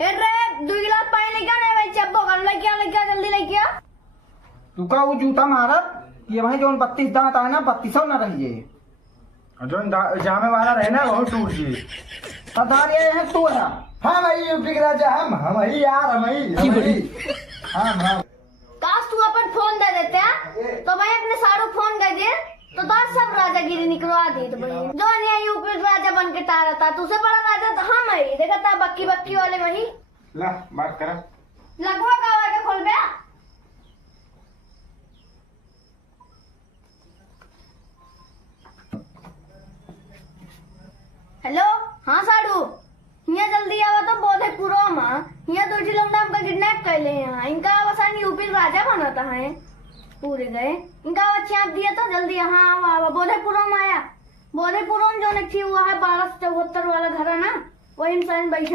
रे 2 गिलास पानी लेके आने भाई चप्पो कर लेके आ जल्दी लेके आ। तू का वो जूता मारत ये भाई जो 32 दांत आए ना 32 ना रहिए जो जामे वाला रहे ना वो टूट जी सरदार ये है तू है। हाँ भाई यूपी के राजा हम ही यार हम ही हाँ काश तू अपन फोन दे देते हैं तो भाई अपने सारू फोन कर दे तो सब राजागिरी निकलवा दी तो भाई जो नहीं यूपी राजा बन के तारा था तुझसे बड़ा राजा तो हम ही देखा था बक्की बक्की वाले वही ला बात करा लगवा का के खोल गया। हेलो हाँ साड़ू यहाँ जल्दी आवा तो बोधे पूरा माँ यहाँ दूसरी लोग हमका किडनैप कर ले यहाँ इनका आवासान यूपी राजा बनाता है पूरे गए इनका बच्चे आप दिया तो जल्दी यहाँ आवा बोधेपुरम में आया बोधेपुरम जो थी वो है 1274 वाला घर है ना वही इंसान बैठा